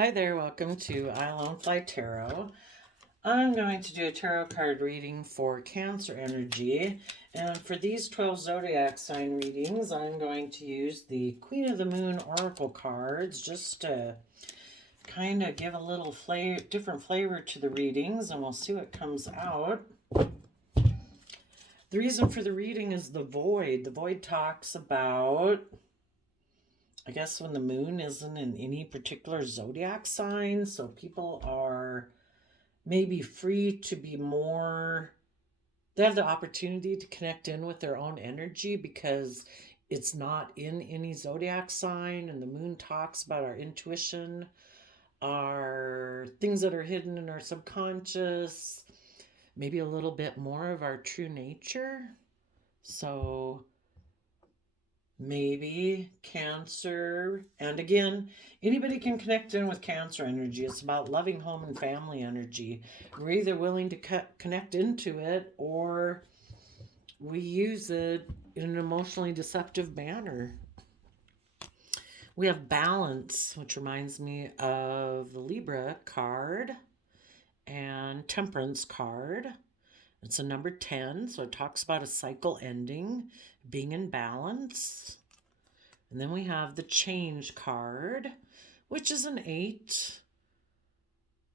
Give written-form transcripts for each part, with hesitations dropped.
Hi there, welcome to I Alone Fly Tarot. I'm going to do a tarot card reading for Cancer energy. And for these 12 zodiac sign readings, I'm going to use the Queen of the Moon Oracle cards just to kind of give a little different flavor to the readings, and we'll see what comes out. The reason for the reading is the void. The void talks about, I guess, when the moon isn't in any particular zodiac sign, so people are maybe free to be more, they have the opportunity to connect in with their own energy because it's not in any zodiac sign, and the moon talks about our intuition, our things that are hidden in our subconscious, maybe a little bit more of our true nature. So maybe Cancer, and again, anybody can connect in with Cancer energy. It's about loving home and family energy. We're either willing to connect into it, or we use it in an emotionally deceptive manner. We have balance, which reminds me of the Libra card, and Temperance card. It's a number 10, so it talks about a cycle ending, being in balance. And then we have the Change card, which is an 8,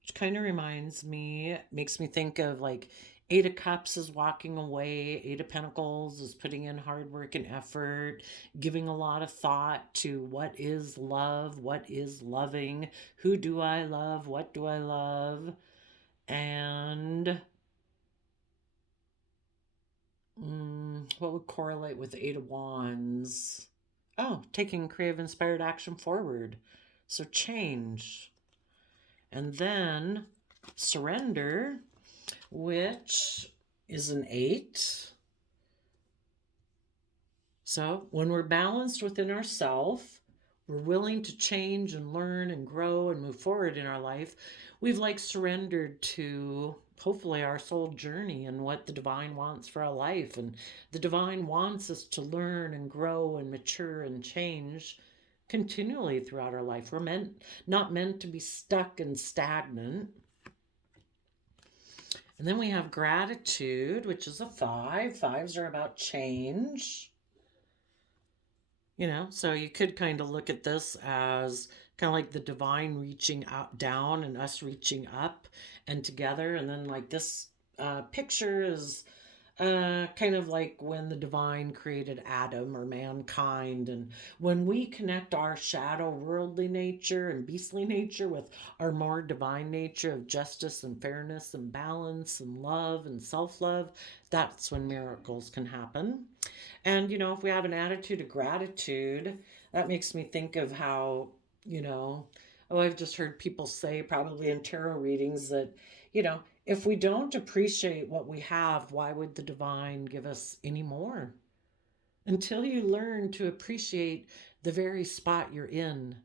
which kind of reminds me, makes me think of like 8 of Cups is walking away, 8 of Pentacles is putting in hard work and effort, giving a lot of thought to what is love, what is loving, who do I love, what do I love, and what would correlate with 8 of Wands? Oh, taking creative inspired action forward. So change. And then surrender, which is an 8. So when we're balanced within ourselves, we're willing to change and learn and grow and move forward in our life. We've like surrendered to hopefully our soul journey and what the divine wants for our life. And the divine wants us to learn and grow and mature and change continually throughout our life. We're not meant to be stuck and stagnant. And then we have gratitude, which is a 5. 5s are about change. You know, so you could kind of look at this as kind of like the divine reaching out down and us reaching up and together. And then like this picture is kind of like when the divine created Adam or mankind. And when we connect our shadow worldly nature and beastly nature with our more divine nature of justice and fairness and balance and love and self-love, that's when miracles can happen. And, you know, if we have an attitude of gratitude, that makes me think of how, you know, oh, I've just heard people say, probably in tarot readings, that, you know, if we don't appreciate what we have, why would the divine give us any more? Until you learn to appreciate the very spot you're in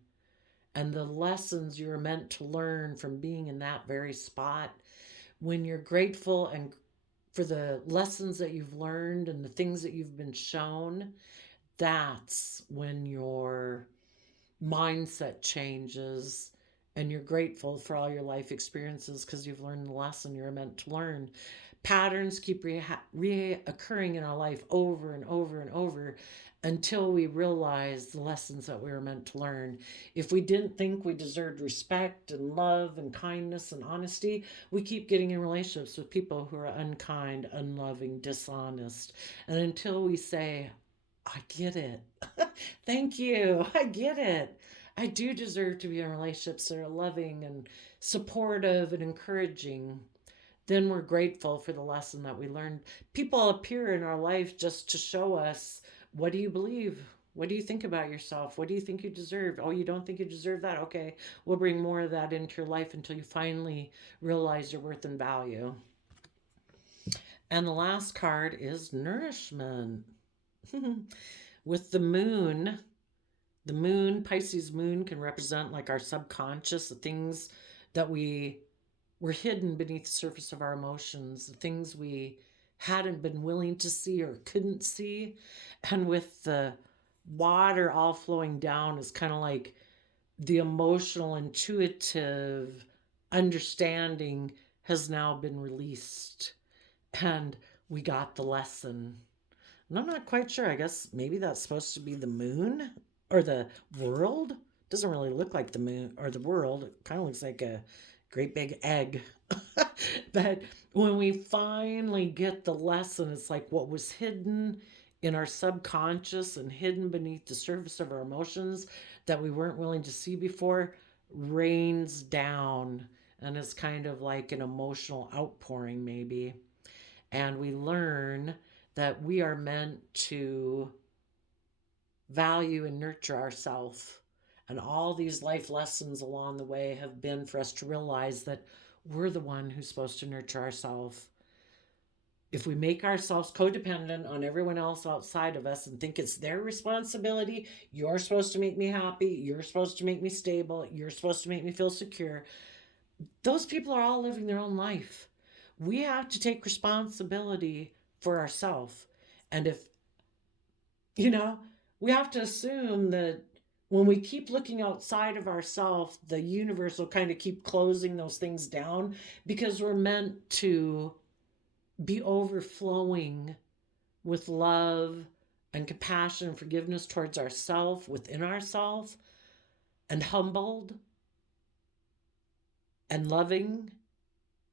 and the lessons you're meant to learn from being in that very spot, when you're grateful and for the lessons that you've learned and the things that you've been shown, that's when your mindset changes and you're grateful for all your life experiences because you've learned the lesson you're meant to learn. Patterns keep reoccurring in our life over and over and over until we realize the lessons that we were meant to learn. If we didn't think we deserved respect and love and kindness and honesty, we keep getting in relationships with people who are unkind, unloving, dishonest. And until we say, I get it. Thank you. I get it. I do deserve to be in relationships that are loving and supportive and encouraging. Then we're grateful for the lesson that we learned. People appear in our life just to show us, what do you believe? What do you think about yourself? What do you think you deserve? Oh, you don't think you deserve that? Okay, we'll bring more of that into your life until you finally realize your worth and value. And the last card is Nourishment. With the moon, Pisces moon, can represent like our subconscious, the things that were hidden beneath the surface of our emotions, the things we hadn't been willing to see or couldn't see. And with the water all flowing down is kind of like the emotional, intuitive understanding has now been released, and we got the lesson. And I'm not quite sure. I guess maybe that's supposed to be the moon or the world. Doesn't really look like the moon or the world. It kind of looks like a great big egg. But when we finally get the lesson, it's like what was hidden in our subconscious and hidden beneath the surface of our emotions that we weren't willing to see before rains down. And it's kind of like an emotional outpouring, maybe. And we learn that we are meant to value and nurture ourselves. And all these life lessons along the way have been for us to realize that we're the one who's supposed to nurture ourselves. If we make ourselves codependent on everyone else outside of us and think it's their responsibility, you're supposed to make me happy, you're supposed to make me stable, you're supposed to make me feel secure, those people are all living their own life. We have to take responsibility for ourselves. And if, you know, we have to assume that when we keep looking outside of ourselves, the universe will kind of keep closing those things down because we're meant to be overflowing with love and compassion and forgiveness towards ourselves, within ourselves, and humbled and loving.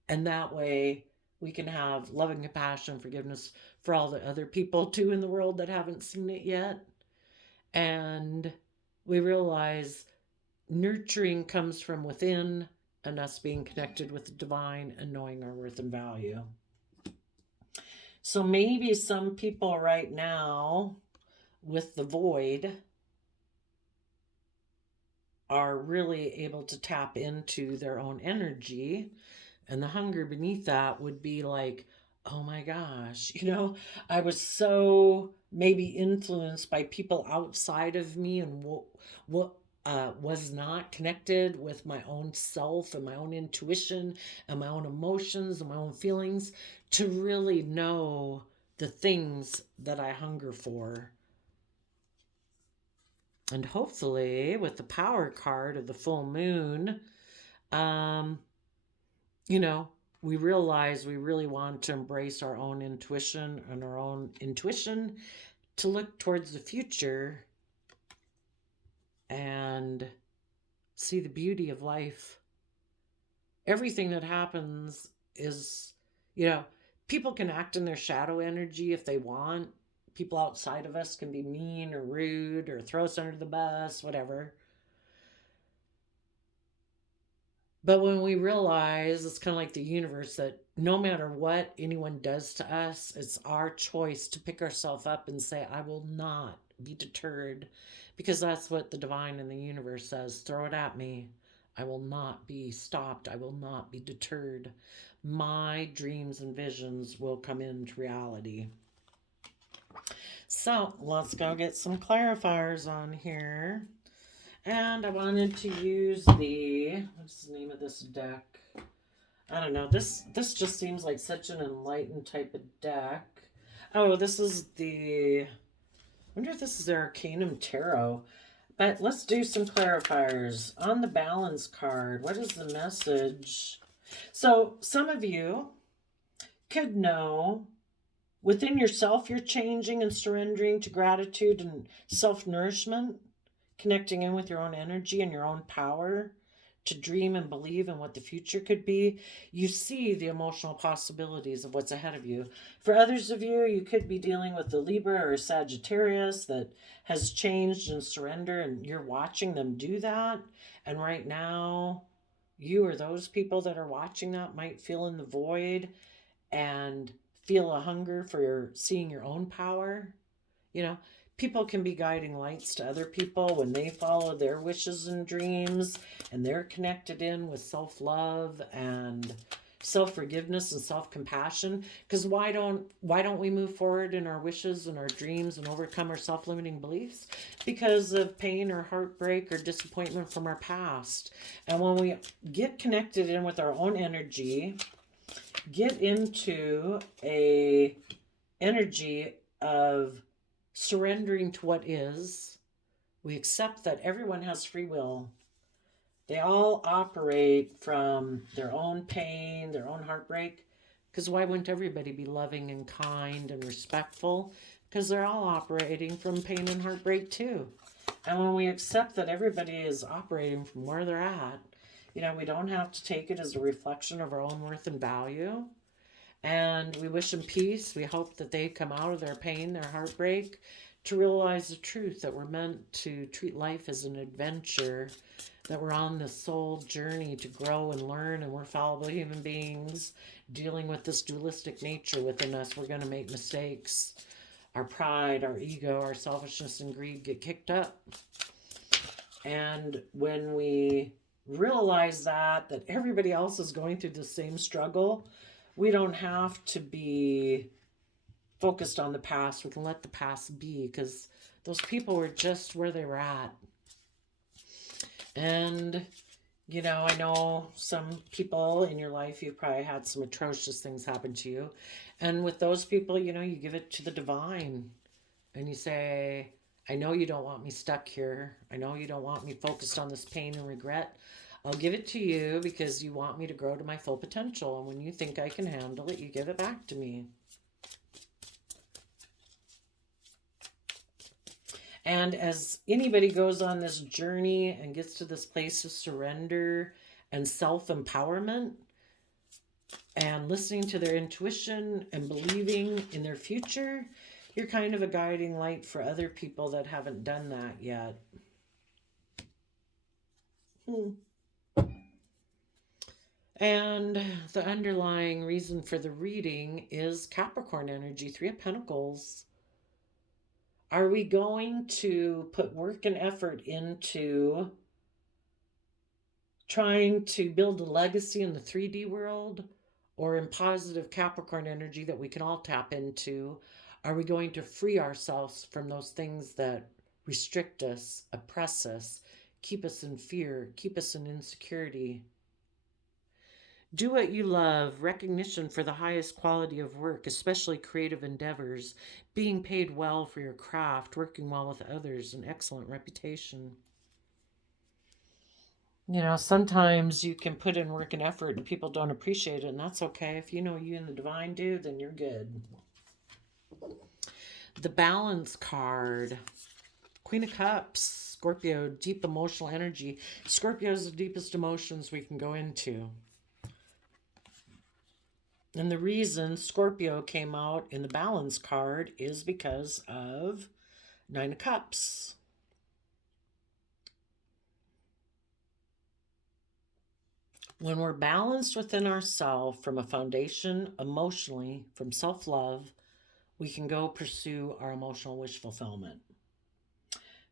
And that way we can have love and compassion and forgiveness for all the other people too in the world that haven't seen it yet. And we realize nurturing comes from within, and us being connected with the divine and knowing our worth and value. So maybe some people right now with the void are really able to tap into their own energy, and the hunger beneath that would be like, oh my gosh, I was so maybe influenced by people outside of me and what was not connected with my own self and my own intuition and my own emotions and my own feelings to really know the things that I hunger for. And hopefully with the power card of the full moon, we realize we really want to embrace our own intuition and our own intuition to look towards the future and see the beauty of life. Everything that happens is, people can act in their shadow energy if they want. People outside of us can be mean or rude or throw us under the bus, whatever. But when we realize, it's kind of like the universe, that no matter what anyone does to us, it's our choice to pick ourselves up and say, I will not be deterred, because that's what the divine and the universe says. Throw it at me. I will not be stopped. I will not be deterred. My dreams and visions will come into reality. So let's go get some clarifiers on here. And I wanted to use what's the name of this deck? I don't know. This just seems like such an enlightened type of deck. Oh, this is I wonder if this is the Arcanum Tarot. But let's do some clarifiers. On the balance card, what is the message? So some of you could know within yourself you're changing and surrendering to gratitude and self-nourishment, connecting in with your own energy and your own power to dream and believe in what the future could be. You see the emotional possibilities of what's ahead of you. For others of you, you could be dealing with the Libra or Sagittarius that has changed and surrendered, and you're watching them do that. And right now, you or those people that are watching that might feel in the void and feel a hunger for seeing your own power. People can be guiding lights to other people when they follow their wishes and dreams, and they're connected in with self-love and self-forgiveness and self-compassion. Because why don't we move forward in our wishes and our dreams and overcome our self-limiting beliefs? Because of pain or heartbreak or disappointment from our past. And when we get connected in with our own energy, get into a energy of surrendering to what is, we accept that everyone has free will. They all operate from their own pain, their own heartbreak. Because why wouldn't everybody be loving and kind and respectful? Because they're all operating from pain and heartbreak too. And when we accept that everybody is operating from where they're at, we don't have to take it as a reflection of our own worth and value. And we wish them peace. We hope that they come out of their pain, their heartbreak, to realize the truth that we're meant to treat life as an adventure, that we're on this soul journey to grow and learn, and we're fallible human beings dealing with this dualistic nature within us. We're going to make mistakes. Our pride, our ego, our selfishness, and greed get kicked up. And when we realize that everybody else is going through the same struggle, we don't have to be focused on the past. We can let the past be, because those people were just where they were at. And, I know some people in your life, you've probably had some atrocious things happen to you. And with those people, you give it to the divine. And you say, I know you don't want me stuck here. I know you don't want me focused on this pain and regret. I'll give it to you because you want me to grow to my full potential. And when you think I can handle it, you give it back to me. And as anybody goes on this journey and gets to this place of surrender and self-empowerment and listening to their intuition and believing in their future, you're kind of a guiding light for other people that haven't done that yet. And the underlying reason for the reading is Capricorn energy, 3 of Pentacles. Are we going to put work and effort into trying to build a legacy in the 3D world, or in positive Capricorn energy that we can all tap into? Are we going to free ourselves from those things that restrict us, oppress us, keep us in fear, keep us in insecurity? Do what you love, recognition for the highest quality of work, especially creative endeavors, being paid well for your craft, working well with others, an excellent reputation. Sometimes you can put in work and effort and people don't appreciate it, and that's okay. If you know you and the divine do, then you're good. The Balance card, Queen of Cups, Scorpio, deep emotional energy. Scorpio is the deepest emotions we can go into. And the reason Scorpio came out in the Balance card is because of 9 of Cups. When we're balanced within ourselves from a foundation emotionally, from self-love, we can go pursue our emotional wish fulfillment.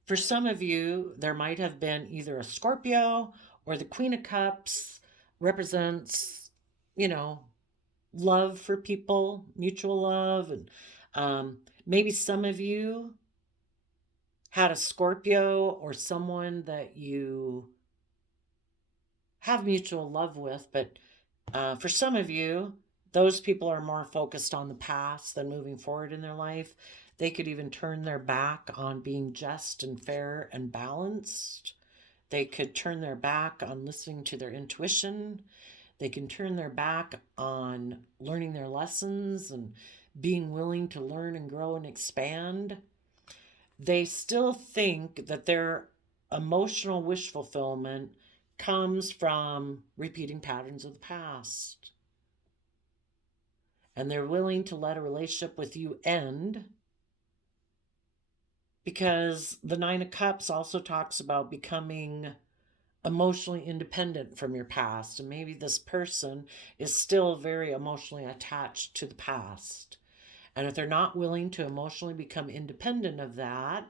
For some of you, there might have been either a Scorpio or the Queen of Cups represents, love for people, mutual love. And maybe some of you had a Scorpio or someone that you have mutual love with, but for some of you, those people are more focused on the past than moving forward in their life. They could even turn their back on being just and fair and balanced. They could turn their back on listening to their intuition. They can turn their back on learning their lessons and being willing to learn and grow and expand. They still think that their emotional wish fulfillment comes from repeating patterns of the past. And they're willing to let a relationship with you end because the 9 of Cups also talks about becoming emotionally independent from your past. And maybe this person is still very emotionally attached to the past. And if they're not willing to emotionally become independent of that,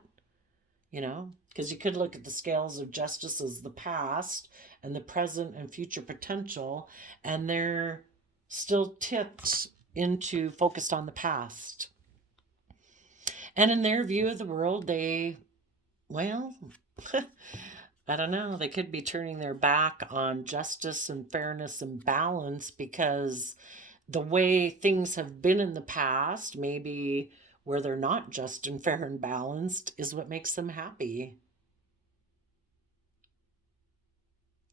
because you could look at the scales of justice as the past and the present and future potential, and they're still tipped into focused on the past. And in their view of the world, I don't know, they could be turning their back on justice and fairness and balance because the way things have been in the past, maybe where they're not just and fair and balanced, is what makes them happy.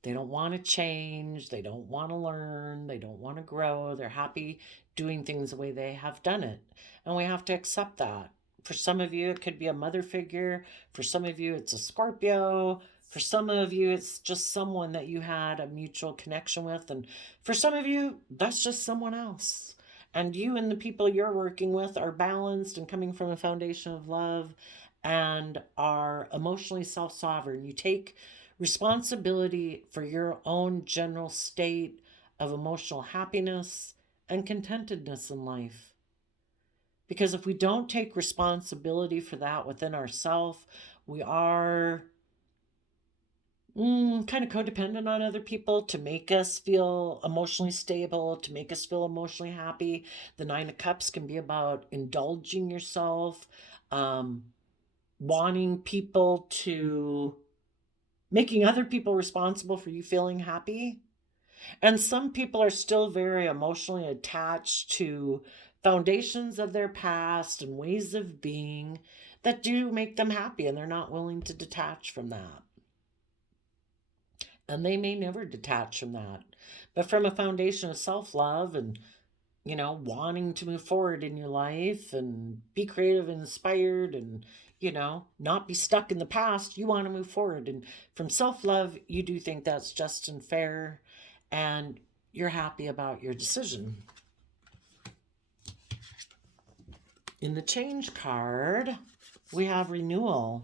They don't want to change. They don't want to learn. They don't want to grow. They're happy doing things the way they have done it. And we have to accept that. For some of you, it could be a mother figure. For some of you, it's a Scorpio. For some of you, it's just someone that you had a mutual connection with. And for some of you, that's just someone else. And you and the people you're working with are balanced and coming from a foundation of love and are emotionally self sovereign. You take responsibility for your own general state of emotional happiness and contentedness in life. Because if we don't take responsibility for that within ourselves, we are kind of codependent on other people to make us feel emotionally stable, to make us feel emotionally happy. The Nine of Cups can be about indulging yourself, wanting people to, making other people responsible for you feeling happy. And some people are still very emotionally attached to foundations of their past and ways of being that do make them happy, and they're not willing to detach from that. And they may never detach from that. But from a foundation of self-love and, wanting to move forward in your life and be creative and inspired and, not be stuck in the past, you want to move forward. And from self-love, you do think that's just and fair, and you're happy about your decision. In the change card, we have renewal.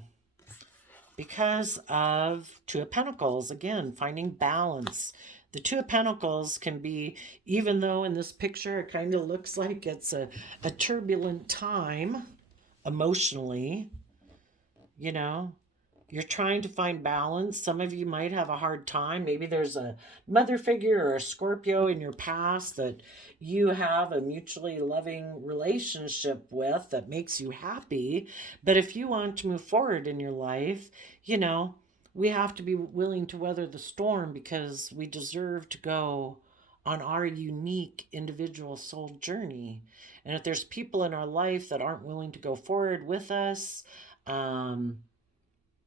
Because of Two of Pentacles, again, finding balance. The Two of Pentacles can be, even though in this picture it kind of looks like it's a turbulent time emotionally, you're trying to find balance. Some of you might have a hard time. Maybe there's a mother figure or a Scorpio in your past that you have a mutually loving relationship with that makes you happy. But if you want to move forward in your life, we have to be willing to weather the storm because we deserve to go on our unique individual soul journey. And if there's people in our life that aren't willing to go forward with us,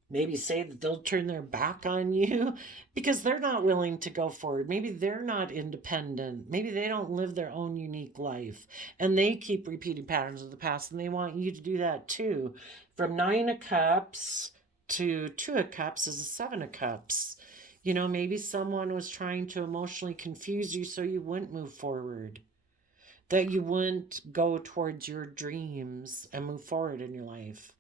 maybe say that they'll turn their back on you because they're not willing to go forward. Maybe they're not independent. Maybe they don't live their own unique life and they keep repeating patterns of the past, and they want you to do that too. From Nine of Cups to Two of Cups is a Seven of Cups. Maybe someone was trying to emotionally confuse you so you wouldn't move forward, that you wouldn't go towards your dreams and move forward in your life.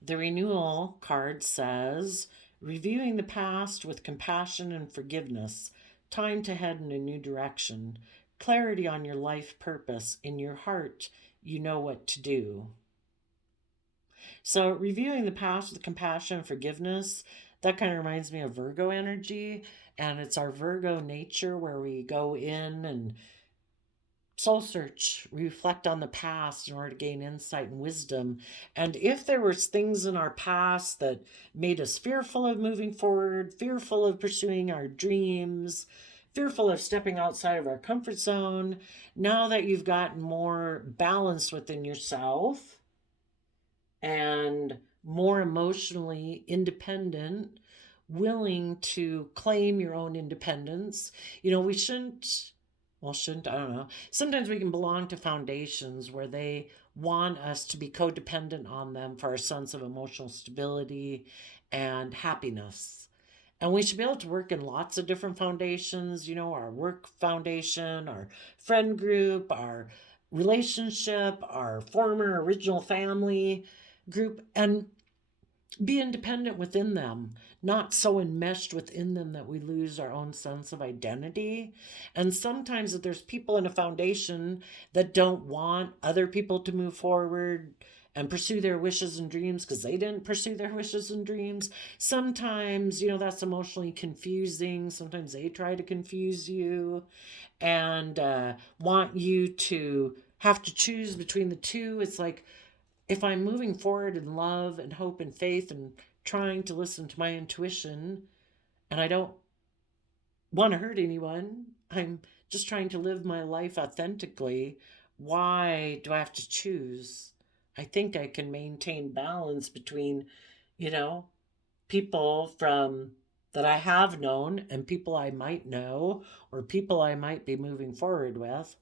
The renewal card says, reviewing the past with compassion and forgiveness, time to head in a new direction, clarity on your life purpose. In your heart, you know what to do. So reviewing the past with compassion and forgiveness, that kind of reminds me of Virgo energy. And it's our Virgo nature where we go in and soul search, reflect on the past in order to gain insight and wisdom. And if there were things in our past that made us fearful of moving forward, fearful of pursuing our dreams, fearful of stepping outside of our comfort zone, now that you've gotten more balance within yourself and more emotionally independent, willing to claim your own independence, we shouldn't, I don't know. Sometimes we can belong to foundations where they want us to be codependent on them for our sense of emotional stability and happiness. And we should be able to work in lots of different foundations, our work foundation, our friend group, our relationship, our former original family group, and be independent within them, not so enmeshed within them that we lose our own sense of identity. And sometimes if there's people in a foundation that don't want other people to move forward and pursue their wishes and dreams because they didn't pursue their wishes and dreams, sometimes, that's emotionally confusing. Sometimes they try to confuse you and want you to have to choose between the two. It's like, if I'm moving forward in love and hope and faith and trying to listen to my intuition, and I don't want to hurt anyone, I'm just trying to live my life authentically, why do I have to choose? I think I can maintain balance between, people from that I have known and people I might know or people I might be moving forward with.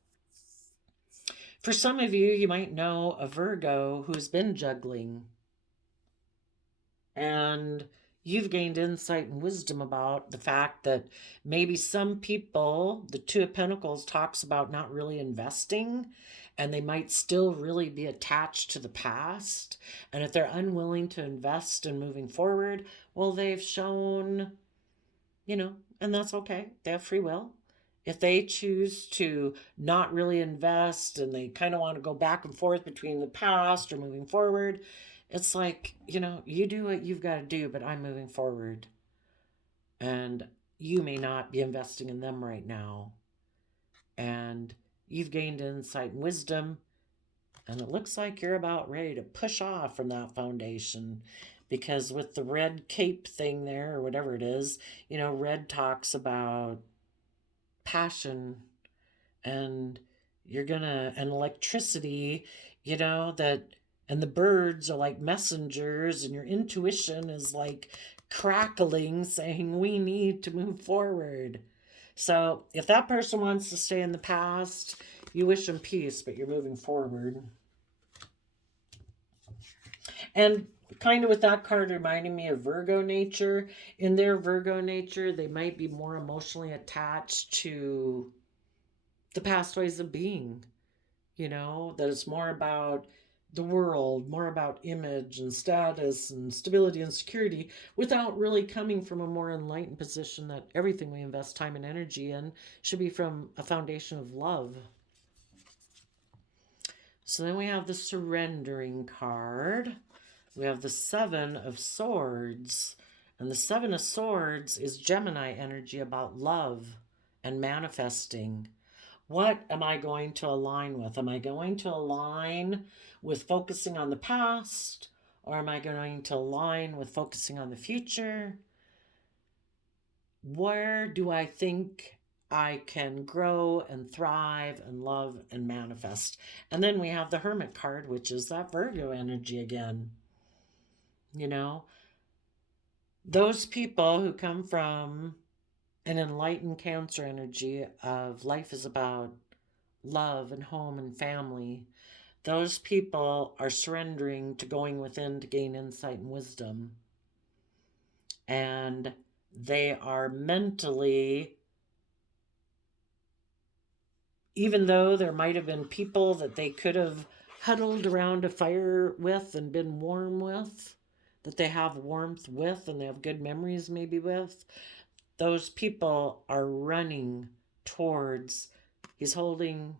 For some of you, you might know a Virgo who's been juggling, and you've gained insight and wisdom about the fact that maybe some people, the Two of Pentacles talks about not really investing, and they might still really be attached to the past. And if they're unwilling to invest in moving forward, well, they've shown, and that's okay. They have free will. If they choose to not really invest and they kind of want to go back and forth between the past or moving forward, it's like, you do what you've got to do, but I'm moving forward. And you may not be investing in them right now. And you've gained insight and wisdom. And it looks like you're about ready to push off from that foundation. Because with the red cape thing there, or whatever it is, red talks about passion and and electricity, that, and the birds are like messengers, and your intuition is like crackling, saying, we need to move forward. So if that person wants to stay in the past, you wish them peace, but you're moving forward. And kind of with that card reminding me of Virgo nature. In their Virgo nature, they might be more emotionally attached to the past ways of being, that it's more about the world, more about image and status and stability and security, without really coming from a more enlightened position that everything we invest time and energy in should be from a foundation of love. So then we have the surrendering card. We have the Seven of Swords. And the Seven of Swords is Gemini energy about love and manifesting. What am I going to align with? Am I going to align with focusing on the past? Or am I going to align with focusing on the future? Where do I think I can grow and thrive and love and manifest? And then we have the Hermit card, which is that Virgo energy again. Those people who come from an enlightened Cancer energy of life is about love and home and family, those people are surrendering to going within to gain insight and wisdom. And they are mentally, even though there might have been people that they could have huddled around a fire with and been warm with, that they have warmth with and they have good memories maybe with, those people are running towards, he's holding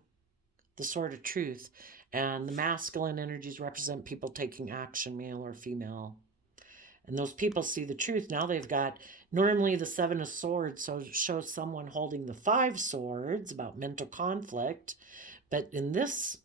the sword of truth. And the masculine energies represent people taking action, male or female. And those people see the truth. Now they've got, normally the Seven of Swords so shows someone holding the Five Swords about mental conflict. But in this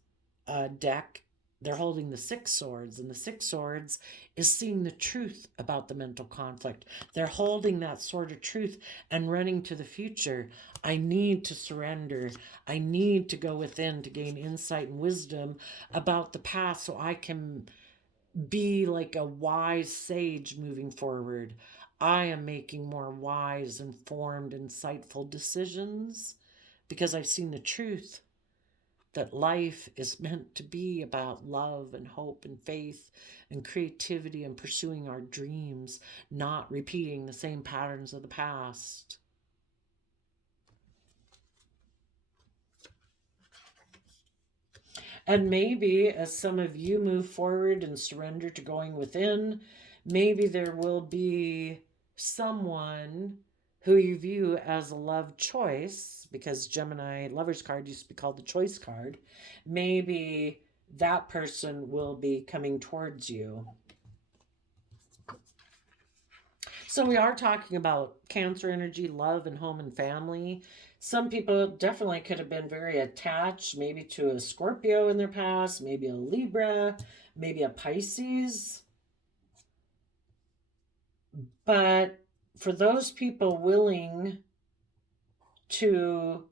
deck, they're holding the Six Swords. And the Six Swords is seeing the truth about the mental conflict. They're holding that sword of truth and running to the future. I need to surrender. I need to go within to gain insight and wisdom about the past so I can be like a wise sage moving forward. I am making more wise, informed, insightful decisions because I've seen the truth that life is meant to be about love and hope and faith and creativity and pursuing our dreams, not repeating the same patterns of the past. And maybe as some of you move forward and surrender to going within, maybe there will be someone who you view as a love choice, because Gemini Lover's card used to be called the choice card. Maybe that person will be coming towards you. So we are talking about Cancer energy, love and home and family. Some people definitely could have been very attached, maybe to a Scorpio in their past, maybe a Libra, maybe a Pisces. But for those people willing to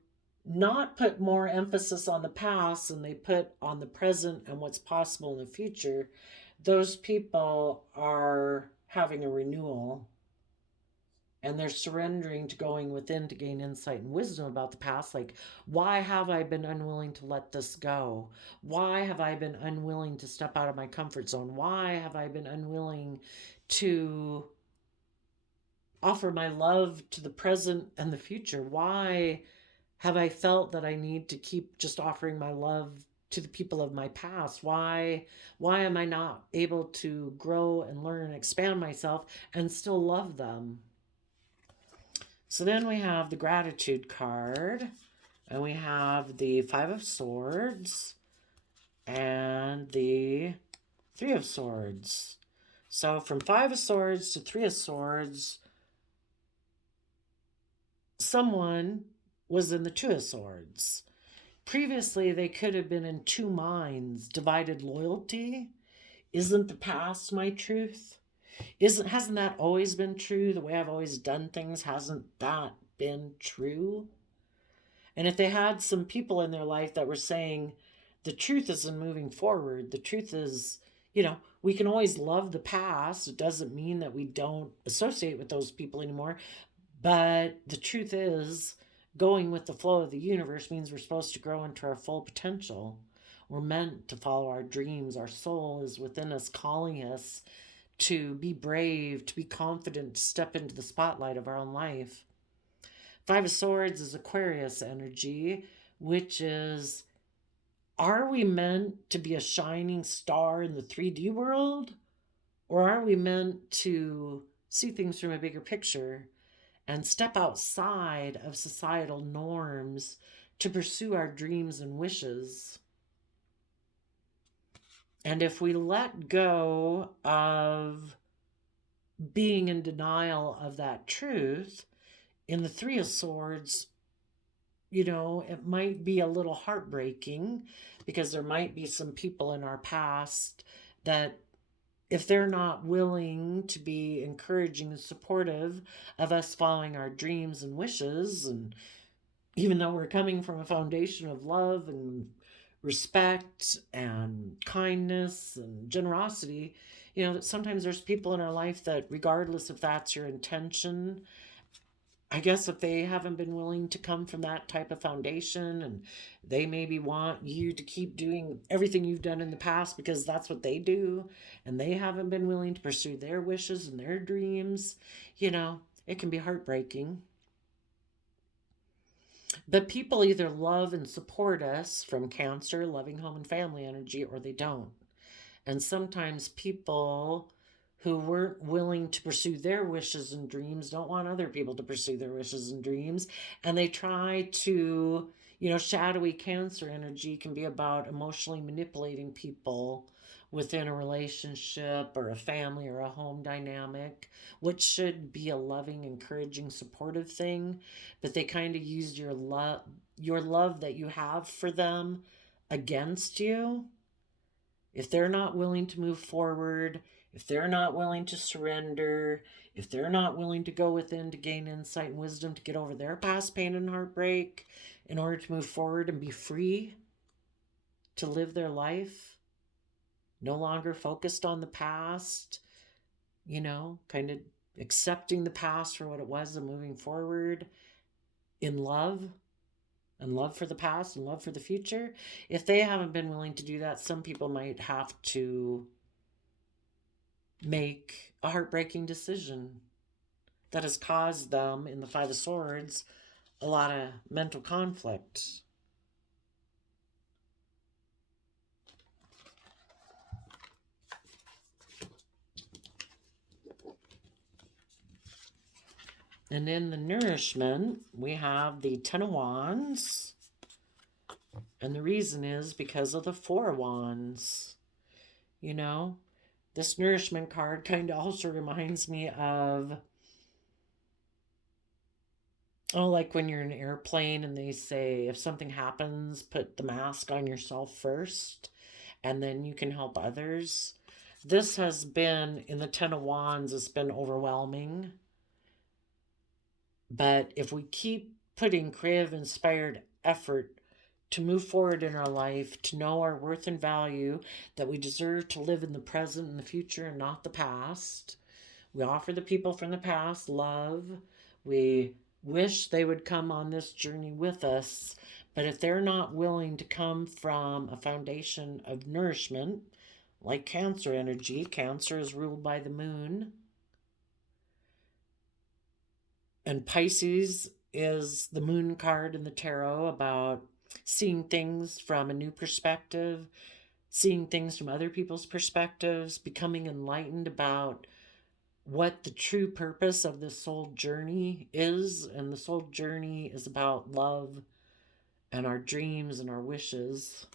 not put more emphasis on the past and they put on the present and what's possible in the future, those people are having a renewal. and they're surrendering to going within to gain insight and wisdom about the past. Like, why have I been unwilling to let this go? Why have I been unwilling to step out of my comfort zone? Why have I been unwilling to offer my love to the present and the future? Why have I felt that I need to keep just offering my love to the people of my past? Why am I not able to grow and learn and expand myself and still love them? So then we have the gratitude card, and we have the Five of Swords and the Three of Swords. So from Five of Swords to Three of Swords, someone was in the Two of Swords. Previously, they could have been in two minds, divided loyalty. Isn't the past my truth? Hasn't that always been true? The way I've always done things, hasn't that been true? And if they had some people in their life that were saying, the truth isn't moving forward, the truth is, we can always love the past. It doesn't mean that we don't associate with those people anymore. But the truth is, going with the flow of the universe means we're supposed to grow into our full potential. We're meant to follow our dreams. Our soul is within us, calling us to be brave, to be confident, to step into the spotlight of our own life. Five of Swords is Aquarius energy, which is, are we meant to be a shining star in the 3D world? Or are we meant to see things from a bigger picture and step outside of societal norms to pursue our dreams and wishes? And if we let go of being in denial of that truth, in the Three of Swords, it might be a little heartbreaking, because there might be some people in our past that, if they're not willing to be encouraging and supportive of us following our dreams and wishes, and even though we're coming from a foundation of love and respect and kindness and generosity, that sometimes there's people in our life that, regardless if that's your intention, I guess if they haven't been willing to come from that type of foundation, and they maybe want you to keep doing everything you've done in the past because that's what they do, and they haven't been willing to pursue their wishes and their dreams, it can be heartbreaking. But people either love and support us from Cancer, loving home and family energy, or they don't. And sometimes people who weren't willing to pursue their wishes and dreams don't want other people to pursue their wishes and dreams. And they try to, shadowy Cancer energy can be about emotionally manipulating people within a relationship or a family or a home dynamic, which should be a loving, encouraging, supportive thing. But they kind of use your love that you have for them against you. If they're not willing to move forward, if they're not willing to surrender, if they're not willing to go within to gain insight and wisdom to get over their past pain and heartbreak in order to move forward and be free to live their life, no longer focused on the past, kind of accepting the past for what it was and moving forward in love, and love for the past and love for the future. If they haven't been willing to do that, some people might have to make a heartbreaking decision that has caused them, in the Five of Swords, a lot of mental conflict. And in the Nourishment, we have the Ten of Wands. And the reason is because of the Four of Wands. This Nourishment card kind of also reminds me of, like when you're in an airplane and they say, if something happens, put the mask on yourself first, and then you can help others. This has been, in the Ten of Wands, it's been overwhelming. But if we keep putting creative, inspired effort to move forward in our life, to know our worth and value, that we deserve to live in the present and the future and not the past, We offer the people from the past love. We wish they would come on this journey with us. But if they're not willing to come from a foundation of nourishment, like Cancer energy, Cancer is ruled by the moon. And Pisces is the moon card in the tarot, about seeing things from a new perspective, seeing things from other people's perspectives, becoming enlightened about what the true purpose of this soul journey is. And the soul journey is about love and our dreams and our wishes.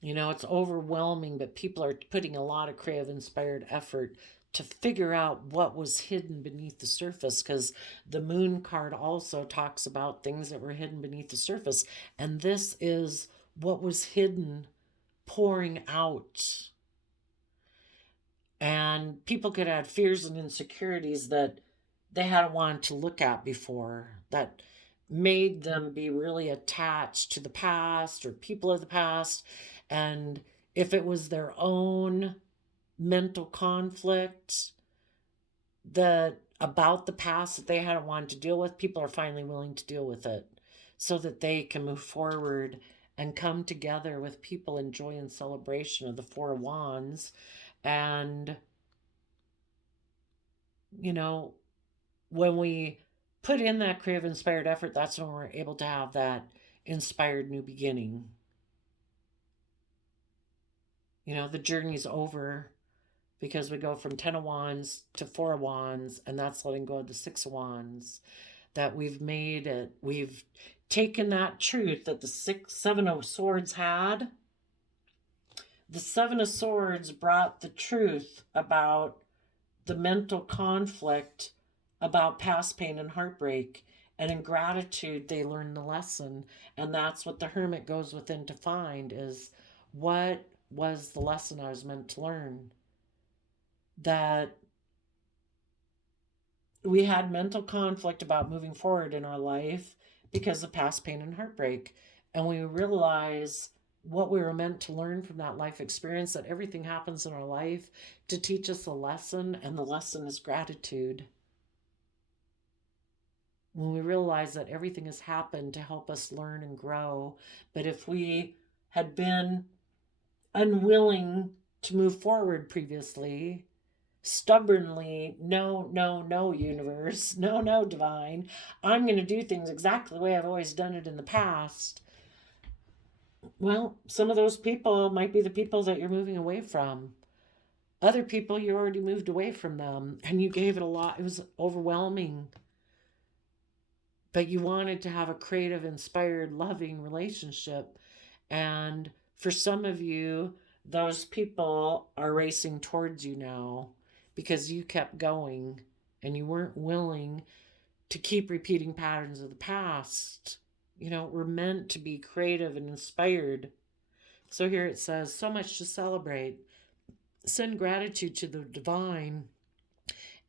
You know, it's overwhelming, but people are putting a lot of creative, inspired effort to figure out what was hidden beneath the surface, because the moon card also talks about things that were hidden beneath the surface. And this is what was hidden pouring out. And people could have fears and insecurities that they hadn't wanted to look at before, that made them be really attached to the past or people of the past. And if it was their own mental conflict that about the past that they hadn't wanted to deal with, people are finally willing to deal with it so that they can move forward and come together with people in joy and celebration of the Four of Wands. And, you know, when we put in that creative, inspired effort, that's when we're able to have that inspired new beginning. You know, the journey's over because we go from 10 of Wands to 4 of Wands, and that's letting go of the 6 of Wands. That we've made it, we've taken that truth that the 7 of Swords had. The 7 of Swords brought the truth about the mental conflict about past pain and heartbreak. And in gratitude, they learn the lesson. And that's what the Hermit goes within to find, is what was the lesson I was meant to learn? That we had mental conflict about moving forward in our life because of past pain and heartbreak. And we realize what we were meant to learn from that life experience, that everything happens in our life to teach us a lesson, and the lesson is gratitude. When we realize that everything has happened to help us learn and grow, but if we had been unwilling to move forward previously, stubbornly, no, no, no, universe, no, no, divine, I'm going to do things exactly the way I've always done it in the past. Well, some of those people might be the people that you're moving away from. Other people, you already moved away from them and you gave it a lot. It was overwhelming. But you wanted to have a creative, inspired, loving relationship. And for some of you, those people are racing towards you now because you kept going and you weren't willing to keep repeating patterns of the past. You know, we're meant to be creative and inspired. So here it says, so much to celebrate. Send gratitude to the divine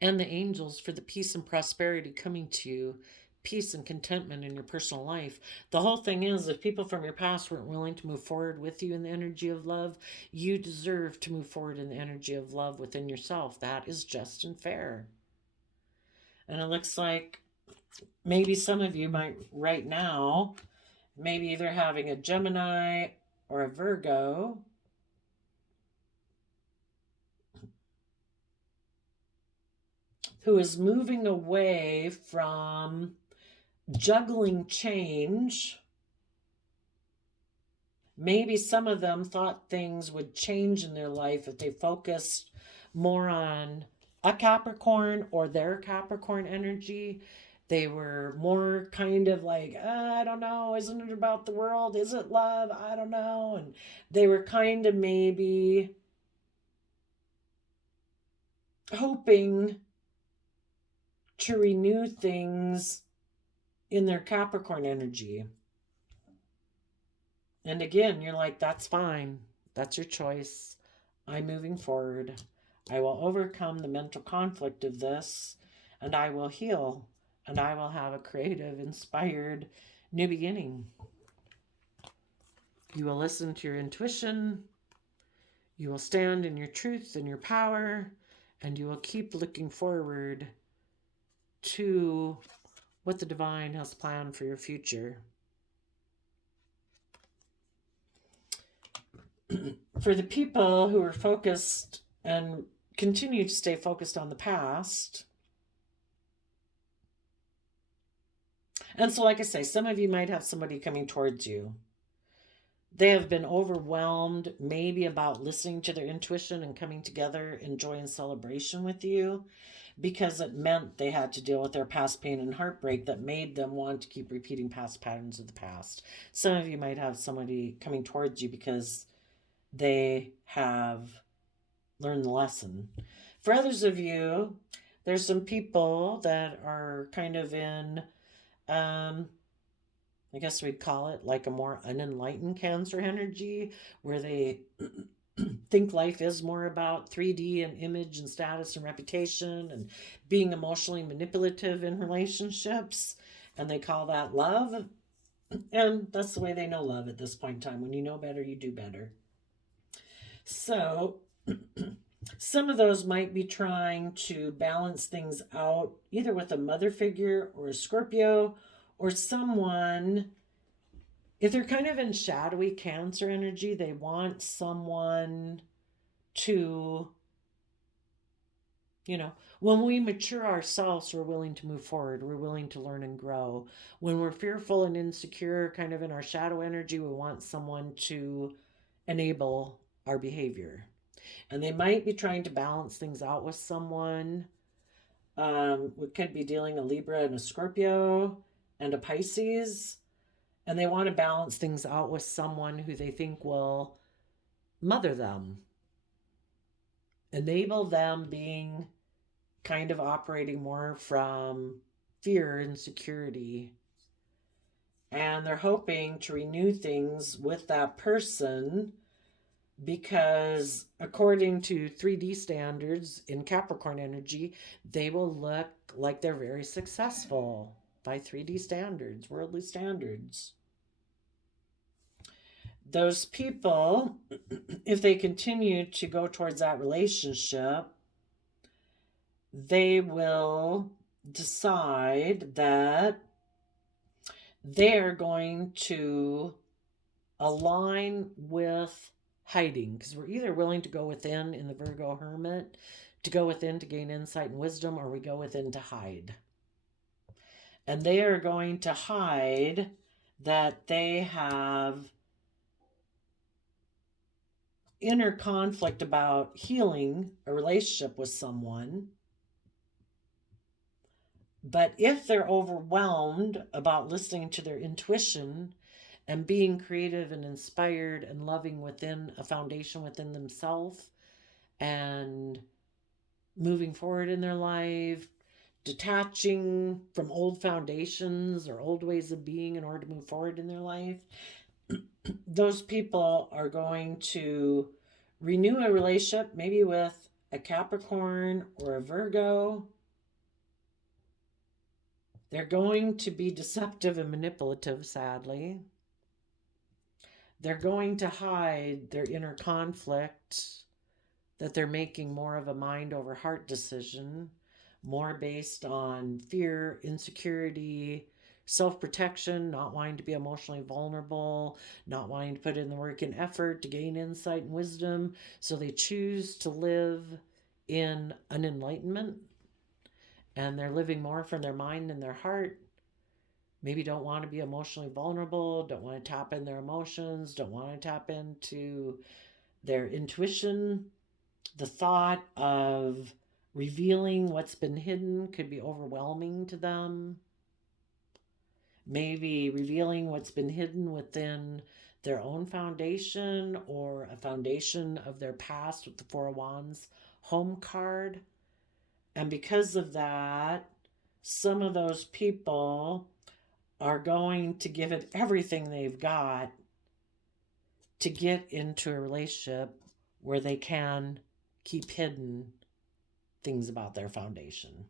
and the angels for the peace and prosperity coming to you, peace and contentment in your personal life. The whole thing is, if people from your past weren't willing to move forward with you in the energy of love, you deserve to move forward in the energy of love within yourself. That is just and fair. And it looks like maybe some of you might right now, maybe either having a Gemini or a Virgo, who is moving away from juggling change. Maybe some of them thought things would change in their life if they focused more on a Capricorn or their Capricorn energy. They were more kind of like, I don't know, isn't it about the world? Is it love? I don't know. And they were kind of maybe hoping to renew things in their Capricorn energy. And again, you're like, that's fine. That's your choice. I'm moving forward. I will overcome the mental conflict of this, and I will heal, and I will have a creative, inspired new beginning. You will listen to your intuition. You will stand in your truth and your power. And you will keep looking forward to what the divine has planned for your future. For the people who are focused and continue to stay focused on the past, and so like I say, some of you might have somebody coming towards you. They have been overwhelmed, maybe about listening to their intuition and coming together in joy and celebration with you, because it meant they had to deal with their past pain and heartbreak that made them want to keep repeating past patterns of the past. Some of you might have somebody coming towards you because they have learned the lesson. For others of you, there's some people that are kind of in, I guess we'd call it like a more unenlightened Cancer energy, where they think life is more about 3D and image and status and reputation and being emotionally manipulative in relationships. And they call that love. And that's the way they know love at this point in time. When you know better, you do better. So some of those might be trying to balance things out, either with a mother figure or a Scorpio, or someone. If they're kind of in shadowy Cancer energy, they want someone to, when we mature ourselves, we're willing to move forward. We're willing to learn and grow. When we're fearful and insecure, kind of in our shadow energy, we want someone to enable our behavior. And they might be trying to balance things out with someone. We could be dealing a Libra and a Scorpio and a Pisces. And they want to balance things out with someone who they think will mother them, enable them being kind of operating more from fear and security. And they're hoping to renew things with that person because according to 3D standards in Capricorn energy, they will look like they're very successful by 3D standards, worldly standards. Those people, if they continue to go towards that relationship, they will decide that they're going to align with hiding, because we're either willing to go within in the Virgo Hermit, to go within to gain insight and wisdom, or we go within to hide. And they are going to hide that they have inner conflict about healing a relationship with someone. But if they're overwhelmed about listening to their intuition and being creative and inspired and loving within a foundation within themselves and moving forward in their life, detaching from old foundations or old ways of being in order to move forward in their life, those people are going to renew a relationship, maybe with a Capricorn or a Virgo. They're going to be deceptive and manipulative, sadly. They're going to hide their inner conflict, that they're making more of a mind over heart decision, more based on fear, insecurity, self-protection, not wanting to be emotionally vulnerable, not wanting to put in the work and effort to gain insight and wisdom. So they choose to live in an enlightenment, and they're living more from their mind and their heart. Maybe don't want to be emotionally vulnerable, don't want to tap in their emotions, don't want to tap into their intuition. The thought of revealing what's been hidden could be overwhelming to them. Maybe revealing what's been hidden within their own foundation or a foundation of their past with the Four of Wands home card. And because of that, some of those people are going to give it everything they've got to get into a relationship where they can keep hidden things about their foundation.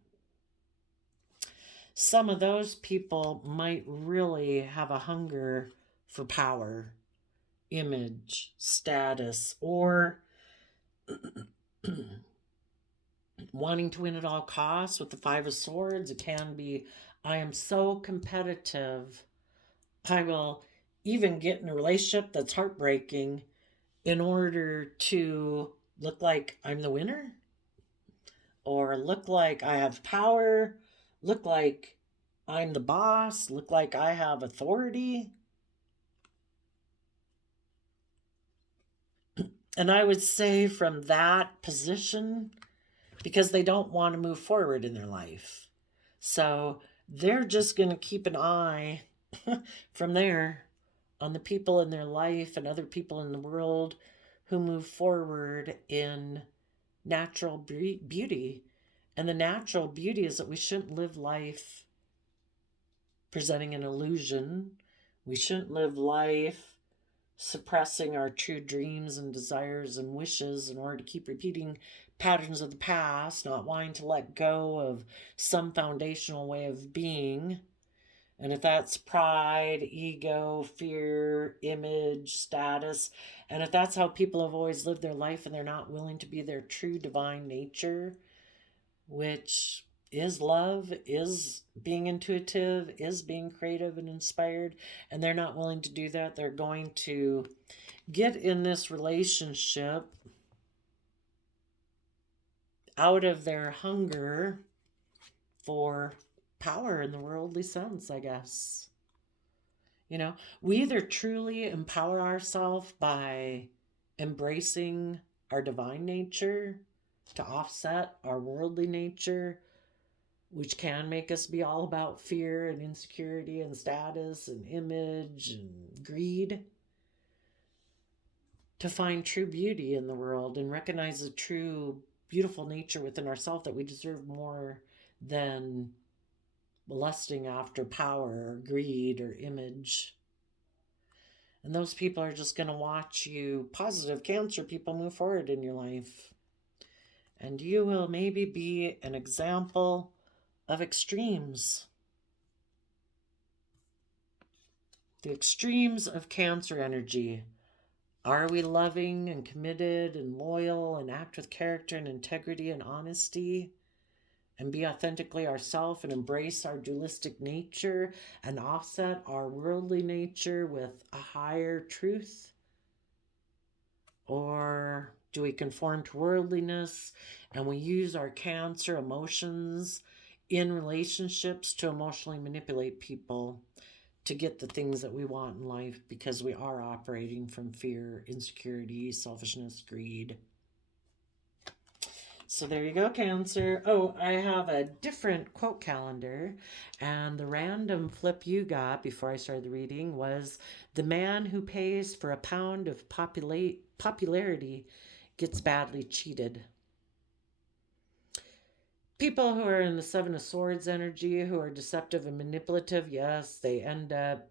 Some of those people might really have a hunger for power, image, status, or wanting to win at all costs with the Five of Swords. It can be, I am so competitive, I will even get in a relationship that's heartbreaking in order to look like I'm the winner, or look like I have power, look like I'm the boss, look like I have authority. And I would say from that position, because they don't want to move forward in their life. So they're just going to keep an eye from there on the people in their life and other people in the world who move forward in natural beauty. And the natural beauty is that we shouldn't live life presenting an illusion. We shouldn't live life suppressing our true dreams and desires and wishes in order to keep repeating patterns of the past, not wanting to let go of some foundational way of being. And if that's pride, ego, fear, image, status, and if that's how people have always lived their life and they're not willing to be their true divine nature, which is love, is being intuitive, is being creative and inspired, and they're not willing to do that, they're going to get in this relationship out of their hunger for power in the worldly sense, I guess. You know, we either truly empower ourselves by embracing our divine nature to offset our worldly nature, which can make us be all about fear and insecurity and status and image and greed, to find true beauty in the world and recognize the true beautiful nature within ourselves, that we deserve more than lusting after power or greed or image. And those people are just going to watch you, positive Cancer people, move forward in your life. And you will maybe be an example of extremes. The extremes of Cancer energy. Are we loving and committed and loyal and act with character and integrity and honesty and be authentically ourselves and embrace our dualistic nature and offset our worldly nature with a higher truth? Or do we conform to worldliness and we use our Cancer emotions in relationships to emotionally manipulate people to get the things that we want in life, because we are operating from fear, insecurity, selfishness, greed? So there you go, Cancer. Oh, I have a different quote calendar, and the random flip you got before I started the reading was, the man who pays for a pound of popularity gets badly cheated. People who are in the Seven of Swords energy, who are deceptive and manipulative, yes, they end up,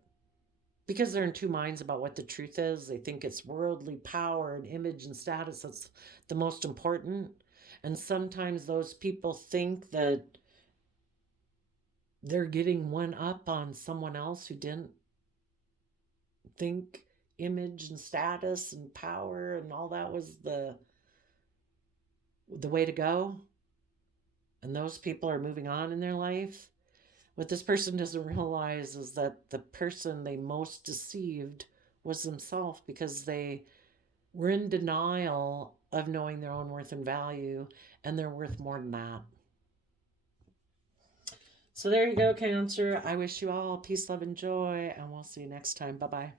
because they're in two minds about what the truth is, they think it's worldly power and image and status that's the most important. And sometimes those people think that they're getting one up on someone else who didn't think image and status and power and all that was the way to go. And those people are moving on in their life. What this person doesn't realize is that the person they most deceived was themselves, because they were in denial of knowing their own worth and value, and they're worth more than that. So there you go, Cancer. I wish you all peace, love, and joy, and we'll see you next time. Bye-bye.